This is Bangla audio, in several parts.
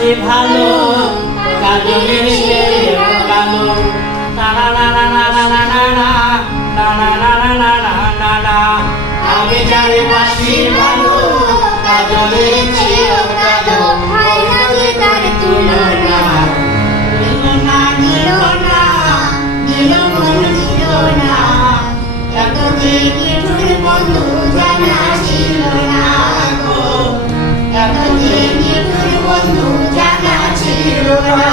বাসি ভালো কাজলের চেয়েও কালো টানা না না না না না না না টানা না না না না না না আমি যারে বাসি ভালো কাজলের চেয়েও কালো হয় না যে তার তুলনা দিল না দিল না দিল মন দিল না এতদিন নিঠুর বন্ধু জানা ছিল না গো এতদিন নিঠুর বন্ধু জানা ছিল না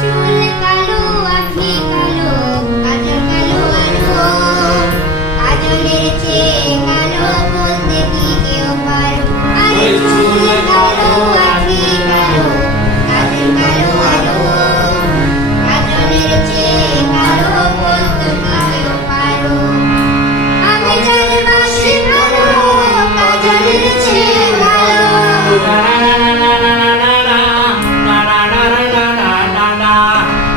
চুল কালো আঁখি কালো কাজল কালো আরো কাজলের চেয়ে কালো বলতে কি কেউ পারো আরে চুল কালো আঁখি কালো কাজল কালো আরো কাজলের চেয়ে কালো বলতে কি কেউ পারো আমি জানি বাসি ভালো কাজলের চেয়ে ভালো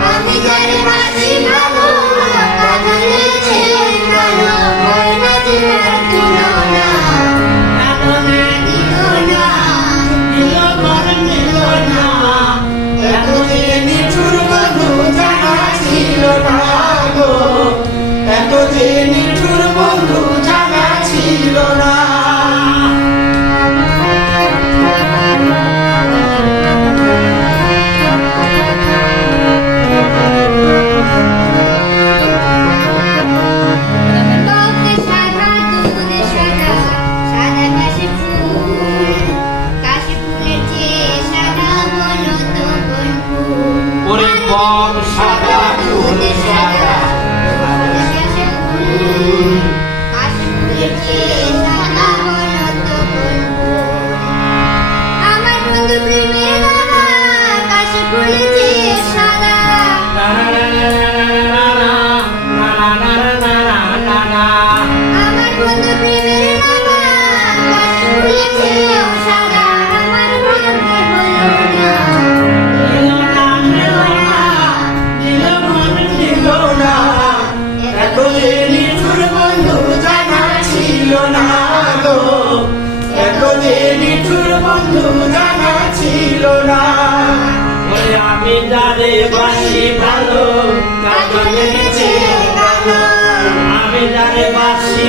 আমি জানি বাসি ভালো কাজলের চেয়ে ভালো হয় না যে তার তুলনা দিল না দিল মন দিল না এতদিন নিঠুর বন্ধু জানা ছিল না গো এতদিন নিঠুর বন্ধু জানা ছিল না টক সাদা দুধ সাদা সাদা কাশি ফুলের চেয়ে সাদা বলো তো কোন ফুল ওরে বক সাদা দুধ সাদা কাশি ফুলের চেয়ে সাদা বলো তো কোন ফুল আমার বন্ধু প্রেমের দাদা কাশি ফুলের চেয়ে সাদা আমার বন্ধু প্রেমের দাদা কাশি ফুলের চেয়েও সাদা আমার মনে হলো না এতদিন নিঠুর বন্ধু জানা ছিল না গো এতদিন নিঠুর বন্ধু জানা ছিল না ওই আমি যারে বাসি ভালো কাজলের চেয়ে ভালো আমি যারে বাসি